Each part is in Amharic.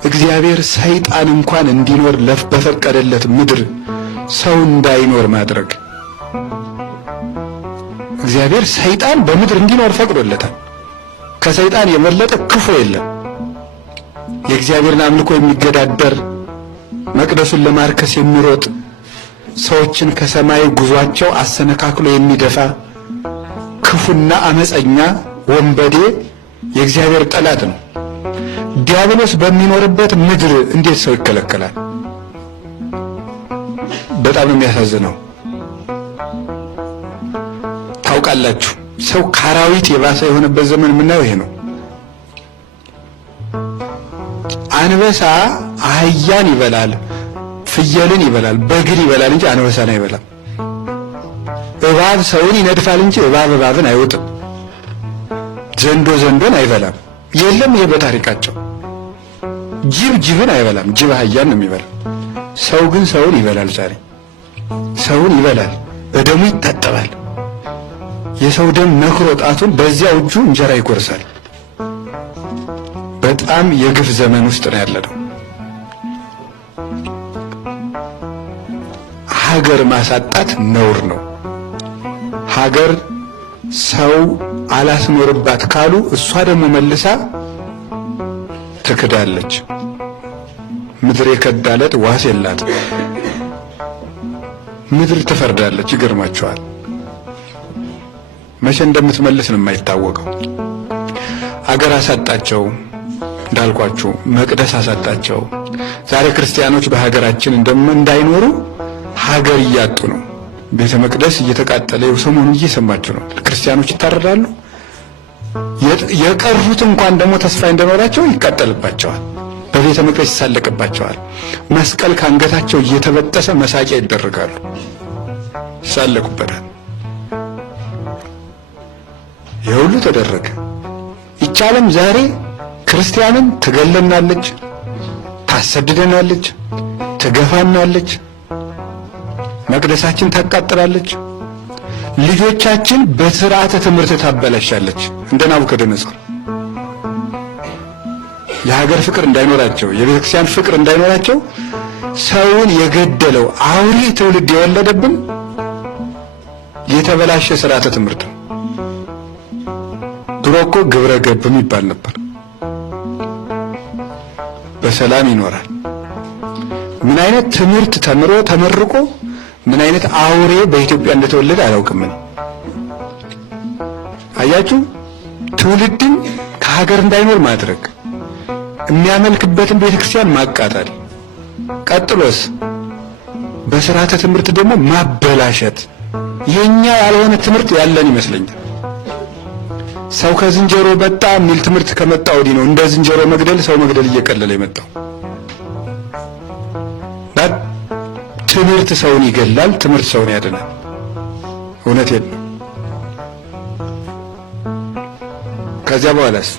እግዚአብሔር ሰይጣን እንኳን እንዲኖር በፈቀደለት ምድር ሰው እንዳይኖር ማድረግ። እግዚአብሔር ሰይጣን በምድር እንዲኖር ፈቅዶለታል። ከሰይጣን የበለጠ ክፉ የለም። የእግዚአብሔርን አምልኮ የሚገዳደር መቅደሱን ለማርከስ የሚሮጥ ሰዎችን ከሰማይ ጉዟቸው አሰነካክሎ የሚደፋ ክፉና አመፀኛ ወንበዴ የእግዚአብሔር ጠላት ነው። ዲያብሎስ በሚኖርበት ምድር እንዴት ሰው ይከለከላል? በጣም ነው የሚያሳዝነው። ታውቃላችሁ፣ ሰው ካራዊት የባሰ የሆነበት ዘመን የምናየው ይሄ ነው። አንበሳ አህያን ይበላል፣ ፍየልን ይበላል፣ በግን ይበላል እንጂ አንበሳን አይበላም። እባብ ሰውን ይነድፋል እንጂ እባብን አይወጥም። ዘንዶ ዘንዶን አይበላም። የለም ይሄ በታሪካቸው። ጅብን አይበላም፣ ጅብ አህያን ነው የሚበላው። ሰው ግን ሰውን ይበላል። ዛሬ ሰውን ይበላል፣ በደሙ ይታጠባል። የሰው ደም ነክሮ ጣቱን በዚያው እጁ እንጀራ ይጎርሳል። በጣም የግፍ ዘመን ውስጥ ነው ያለነው። ሀገር ማሳጣት ነውር ነው። ሀገር ሰው አላስኖርባት ካሉ እሷ ደግሞ መልሳ ትክዳለች። ምድር የከዳለት ዋስ የላት። ምድር ትፈርዳለች። ይገርማቸዋል። መቼ እንደምትመልስ ነው የማይታወቀው። ሀገር አሳጣቸው እንዳልኳችሁ፣ መቅደስ አሳጣቸው። ዛሬ ክርስቲያኖች በሀገራችን እንዳይኖሩ ሀገር እያጡ ነው። ቤተ መቅደስ እየተቃጠለ ሰሞኑን እየሰማችሁ ነው። ክርስቲያኖች ይታረዳሉ። የቀሩት እንኳን ደግሞ ተስፋ እንደኖራቸው ይቃጠልባቸዋል። በቤተ መቅደስ ይሳለቅባቸዋል። መስቀል ከአንገታቸው እየተበጠሰ መሳቂያ ይደረጋሉ፣ ይሳለቁበታል። የሁሉ ተደረገ። ይቻለም ዛሬ ክርስቲያንን ትገለናለች፣ ታሰድደናለች፣ ትገፋናለች፣ መቅደሳችን ታቃጥላለች፣ ልጆቻችን በስርዓተ ትምህርት ታበላሻለች። እንደ ናቡከደነጾር የሀገር ፍቅር እንዳይኖራቸው፣ የቤተክርስቲያን ፍቅር እንዳይኖራቸው ሰውን የገደለው አውሬ ትውልድ የወለደብን የተበላሸ ስርዓተ ትምህርት ነው። ድሮ እኮ ግብረ ገብም ይባል ነበር። በሰላም ይኖራል። ምን አይነት ትምህርት ተመርቆ ምን አይነት አውሬ በኢትዮጵያ እንደተወለደ አላውቅም። አያችሁ፣ ትውልድን ከሀገር እንዳይኖር ማድረግ፣ የሚያመልክበትን ቤተክርስቲያን ማቃጠል፣ ቀጥሎስ በስርዓተ ትምህርት ደግሞ ማበላሸት። የኛ ያልሆነ ትምህርት ያለን ይመስለኛል። ሰው ከዝንጀሮ በጣ የሚል ትምህርት ከመጣ ወዲህ ነው እንደ ዝንጀሮ መግደል ሰው መግደል እየቀለለ የመጣው። ትምህርት ሰውን ይገላል፣ ትምህርት ሰውን ያድናል። እውነት የለም። ከዚያ በኋላስ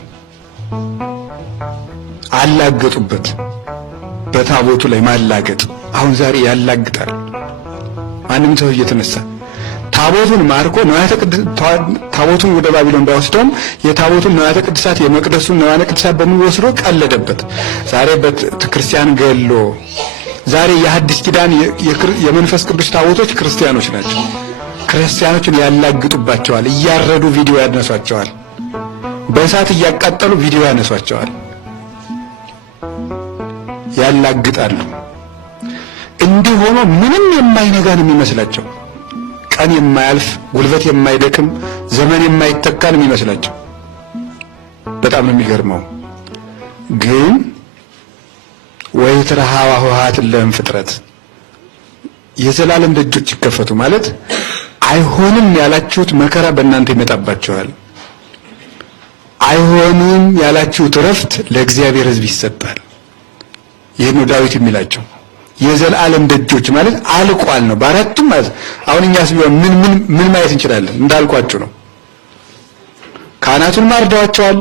አላገጡበት። በታቦቱ ላይ ማላገጥ አሁን ዛሬ ያላግጣል። ማንም ሰው እየተነሳ ታቦቱን ማርኮ ታቦቱን ወደ ባቢሎን ባይወስደውም የታቦቱን ንዋያተ ቅድሳት የመቅደሱን ንዋያተ ቅድሳት በሚወስዶ ቀለደበት። ዛሬ ቤተክርስቲያን ገሎ ዛሬ የሐዲስ ኪዳን የመንፈስ ቅዱስ ታቦቶች ክርስቲያኖች ናቸው። ክርስቲያኖችን ያላግጡባቸዋል። እያረዱ ቪዲዮ ያነሷቸዋል። በእሳት እያቃጠሉ ቪዲዮ ያነሷቸዋል። ያላግጣሉ። እንዲህ ሆኖ ምንም የማይነጋን የሚመስላቸው፣ ቀን የማያልፍ ጉልበት የማይደክም ዘመን የማይተካን የሚመስላቸው። በጣም ነው የሚገርመው። ግን ወይትረሃዋ ሆሃት ለም ፍጥረት የዘላለም ደጆች ይከፈቱ ማለት አይሆንም ያላችሁት መከራ በእናንተ ይመጣባችኋል። አይሆንም ያላችሁት ረፍት ለእግዚአብሔር ሕዝብ ይሰጣል። ይሄ ነው ዳዊት የሚላቸው። የዘላለም ደጆች ማለት አልቋል ነው በአራቱም ማለት። አሁን እኛስ ቢሆን ምን ማየት እንችላለን? እንዳልኳችሁ ነው። ካህናቱን ማርዳዋቸዋል።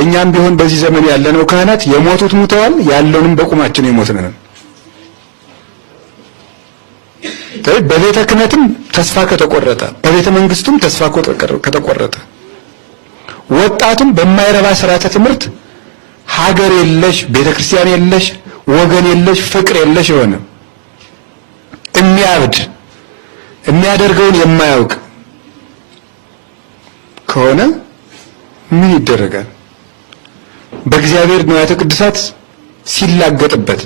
እኛም ቢሆን በዚህ ዘመን ያለነው ካህናት የሞቱት ሙተዋል፣ ያለውንም በቁማችን የሞትን ነን። በቤተ ክህነትም ተስፋ ከተቆረጠ፣ በቤተ መንግስቱም ተስፋ ከተቆረጠ፣ ወጣቱም በማይረባ ስርዓተ ትምህርት ሀገር የለሽ፣ ቤተክርስቲያን የለሽ፣ ወገን የለሽ፣ ፍቅር የለሽ የሆነ የሚያብድ የሚያደርገውን የማያውቅ ከሆነ ምን ይደረጋል? በእግዚአብሔር ንዋያተ ቅድሳት ሲላገጥበት